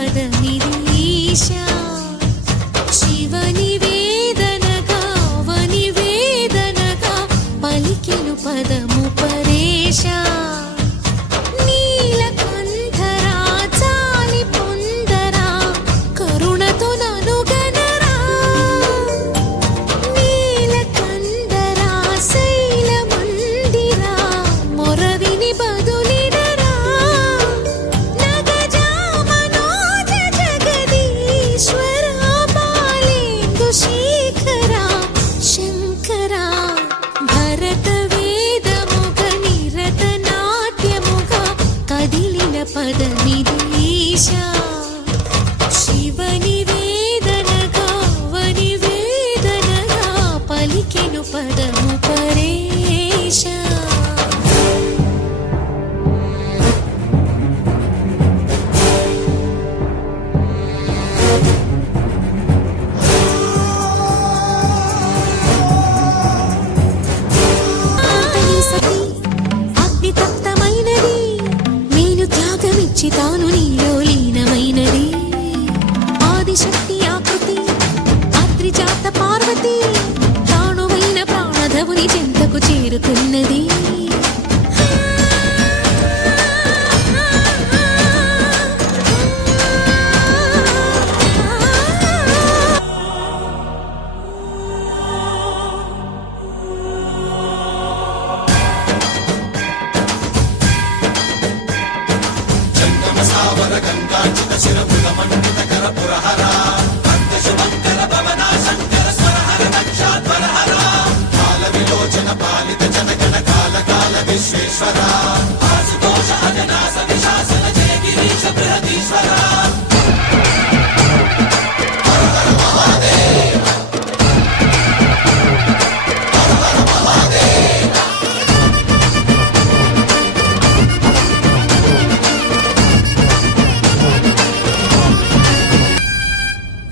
పదమిది ఈశా శివని వేదనగా వని వేదనగా పలికెను పదము పరేశా నీలకంఠరా చాలి పొందరా కరుణతో ననుగనరా నీలకంఠరా శైల మందిరా మొరవిని బదులిడరా నగజా మనోజ జగదీశ్వరా బాలేందు శేఖరా శంకరా భరత వేదముగ నిరత నాట్యముగ కదిలిన పదమిది ఈశా శివని వేదనగా వని వేదనగా పలికెను పదము పరేశా సతి అగ్నితప్తమైనది నేను త్యాగమిచ్చి తాను నీలో లీనమైనది ఆదిశక్తి ఆకృతి అద్రిజాత పార్వతి తానువైన ప్రాణధవుని చెంతకు చేరుతున్నది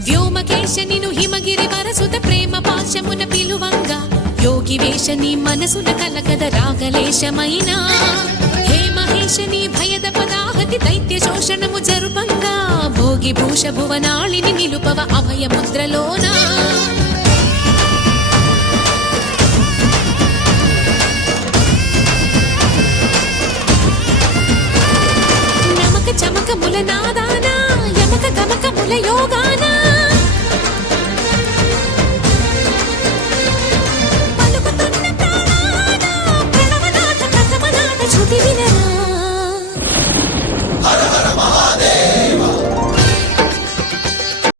వ్యోమకేశ నిను హిమగిరి వరసుత ప్రేమ పాశమున పిలువంగా యోగి వేషని మనసున కలకద రాగలేశమైనా హే మహేశని భయద పదాహతి దైత్య శోషణము జరుపంగా భోగి భూష భువనాళిని నిలుపవ అభయ ముద్రలోనా నమక చమకముల నాదానా యమక గమకముల యోగ